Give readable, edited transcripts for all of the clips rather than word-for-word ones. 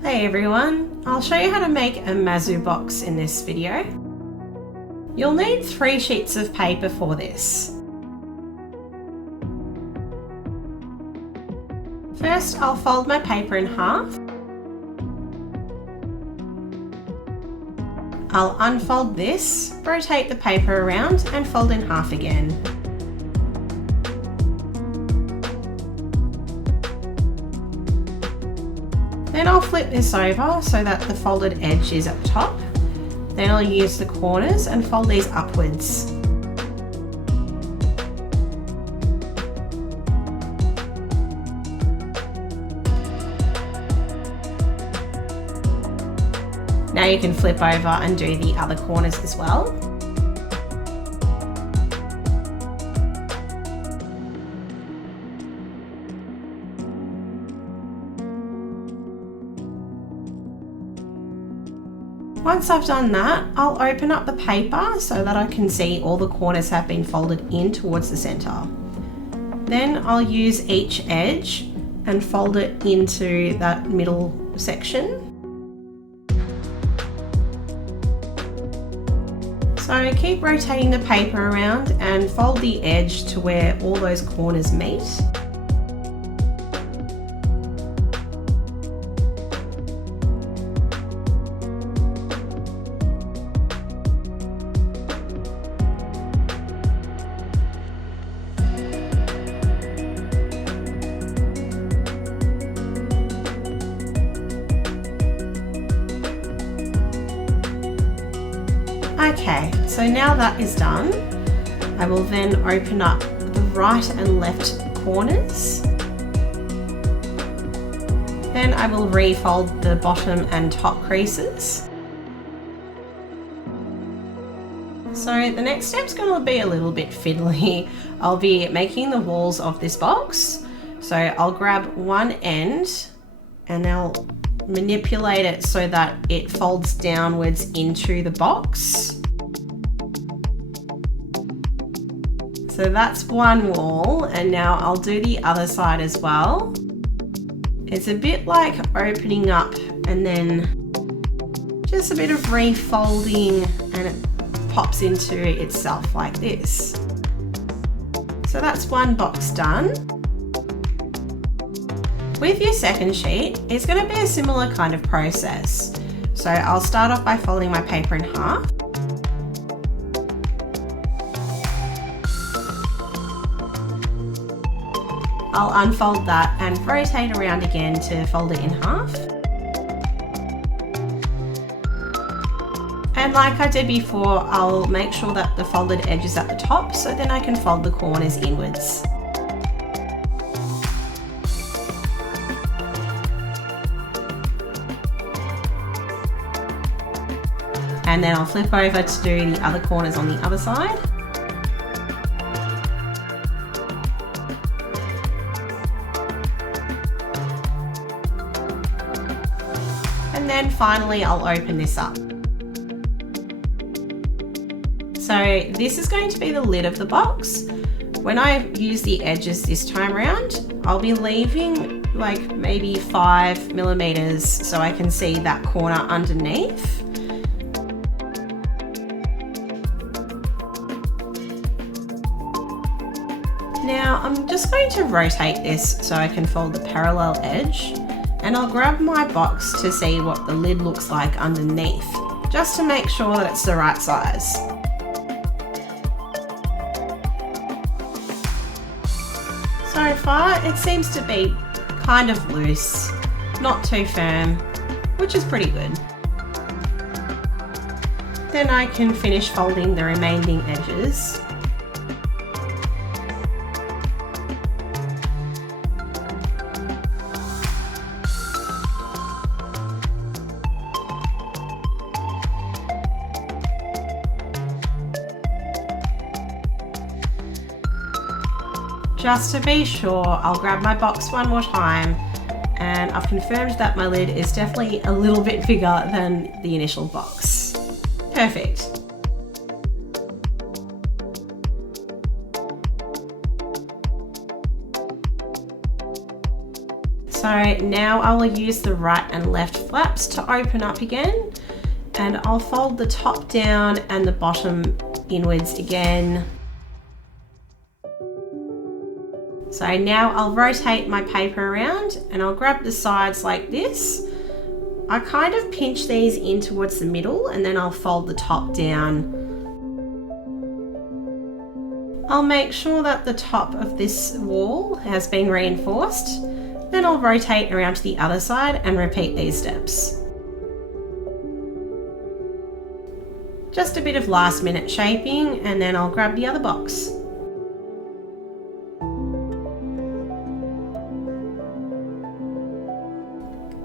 Hey everyone, I'll show you how to make a masu box in this video. You'll need 3 sheets of paper for this. First, I'll fold my paper in half. I'll unfold this, rotate the paper around and fold in half again. Then I'll flip this over so that the folded edge is at the top. Then I'll use the corners and fold these upwards. Now you can flip over and do the other corners as well. Once I've done that, I'll open up the paper so that I can see all the corners have been folded in towards the center. Then I'll use each edge and fold it into that middle section. So keep rotating the paper around and fold the edge to where all those corners meet. Okay, so now that is done, I will then open up the right and left corners. Then I will refold the bottom and top creases. So the next step's going to be a little bit fiddly. I'll be making the walls of this box. So I'll grab one end and I'll manipulate it so that it folds downwards into the box. So that's one wall, and now I'll do the other side as well. It's a bit like opening up and then just a bit of refolding and it pops into itself like this. So that's one box done. With your second sheet, it's going to be a similar kind of process. So I'll start off by folding my paper in half. I'll unfold that and rotate around again to fold it in half. And like I did before, I'll make sure that the folded edge is at the top so then I can fold the corners inwards. And then I'll flip over to do the other corners on the other side. And then finally I'll open this up. So this is going to be the lid of the box. When I use the edges this time around, I'll be leaving like maybe 5 millimeters so I can see that corner underneath. Now I'm just going to rotate this so I can fold the parallel edge, and I'll grab my box to see what the lid looks like underneath, just to make sure that it's the right size. So far it seems to be kind of loose, not too firm, which is pretty good. Then I can finish folding the remaining edges. Just to be sure, I'll grab my box one more time, and I've confirmed that my lid is definitely a little bit bigger than the initial box. Perfect. So now I will use the right and left flaps to open up again, and I'll fold the top down and the bottom inwards again. So now I'll rotate my paper around and I'll grab the sides like this. I kind of pinch these in towards the middle and then I'll fold the top down. I'll make sure that the top of this wall has been reinforced. Then I'll rotate around to the other side and repeat these steps. Just a bit of last minute shaping and then I'll grab the other box.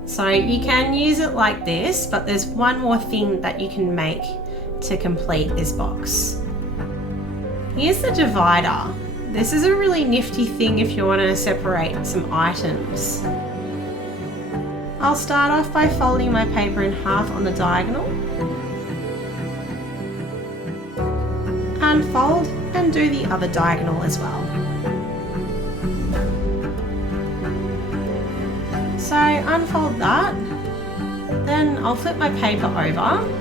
So you can use it like this, but there's one more thing that you can make to complete this box. Here's the divider. This is a really nifty thing if you want to separate some items. I'll start off by folding my paper in half on the diagonal. Unfold and do the other diagonal as well. So unfold that, then I'll flip my paper over.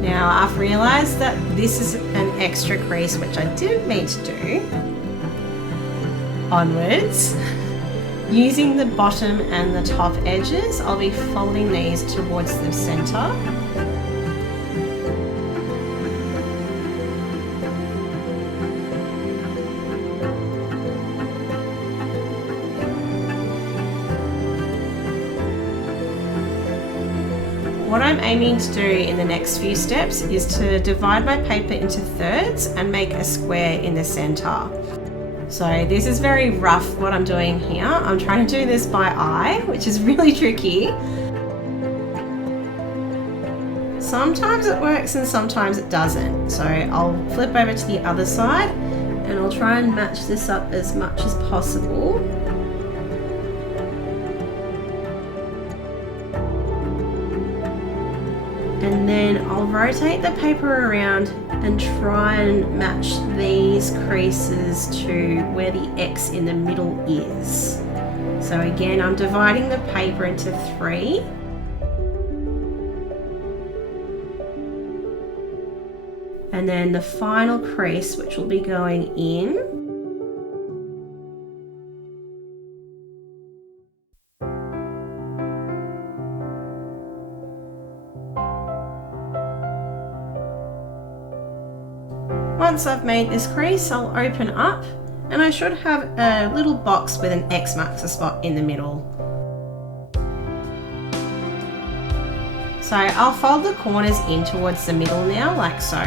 Now I've realised that this is an extra crease which I didn't mean to do. Onwards, using the bottom and the top edges, I'll be folding these towards the centre. What I'm aiming to do in the next few steps is to divide my paper into thirds and make a square in the center. So this is very rough what I'm doing here. I'm trying to do this by eye, which is really tricky. Sometimes it works and sometimes it doesn't. So I'll flip over to the other side and I'll try and match this up as much as possible. And then I'll rotate the paper around and try and match these creases to where the X in the middle is. So again, I'm dividing the paper into 3. And then the final crease, which will be going in. Once I've made this crease, I'll open up and I should have a little box with an X marks the spot in the middle. So I'll fold the corners in towards the middle now, like so,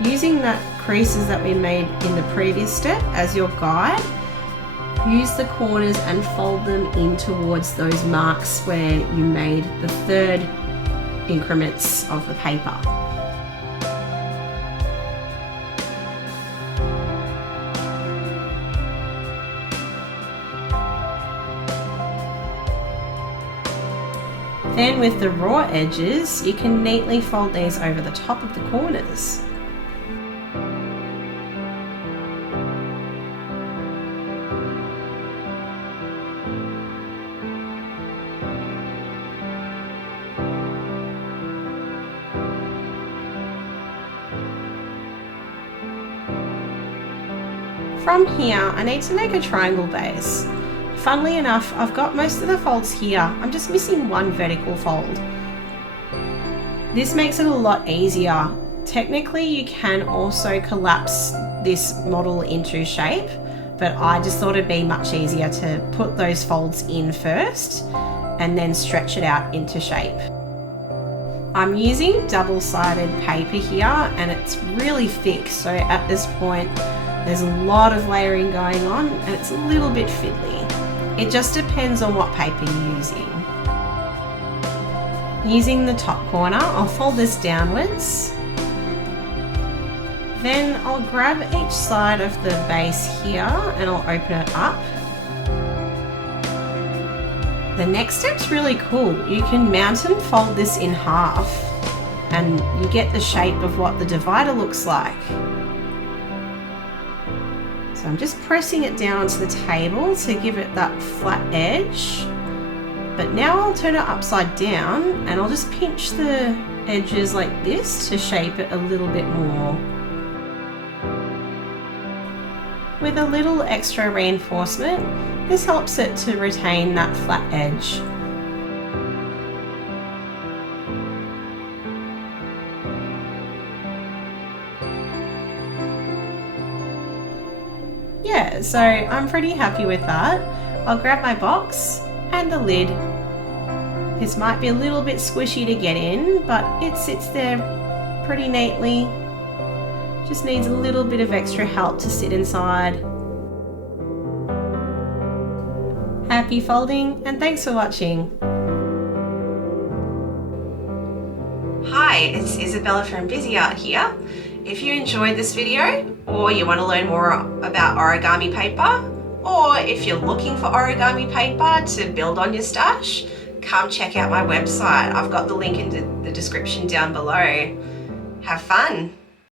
using that creases that we made in the previous step as your guide. Use the corners and fold them in towards those marks where you made the third increments of the paper. Then with the raw edges, you can neatly fold these over the top of the corners. From here, I need to make a triangle base. Funnily enough, I've got most of the folds here. I'm just missing one vertical fold. This makes it a lot easier. Technically, you can also collapse this model into shape, but I just thought it'd be much easier to put those folds in first and then stretch it out into shape. I'm using double-sided paper here and it's really thick, so at this point there's a lot of layering going on and it's a little bit fiddly. It just depends on what paper you're using. Using the top corner, I'll fold this downwards. Then I'll grab each side of the base here and I'll open it up. The next step's really cool. You can mount and fold this in half and you get the shape of what the divider looks like. So So I'm just pressing it down onto the table to give it that flat edge. But now I'll turn it upside down and I'll just pinch the edges like this to shape it a little bit more. With a little extra reinforcement, this helps it to retain that flat edge. Yeah, so I'm pretty happy with that. I'll grab my box and the lid. This might be a little bit squishy to get in, but it sits there pretty neatly. Just needs a little bit of extra help to sit inside. Happy folding, and thanks for watching. Hi, it's Isabella from Bizzi Art here. If you enjoyed this video, or you want to learn more about origami paper, or if you're looking for origami paper to build on your stash, come check out my website. I've got the link in the description down below. Have fun!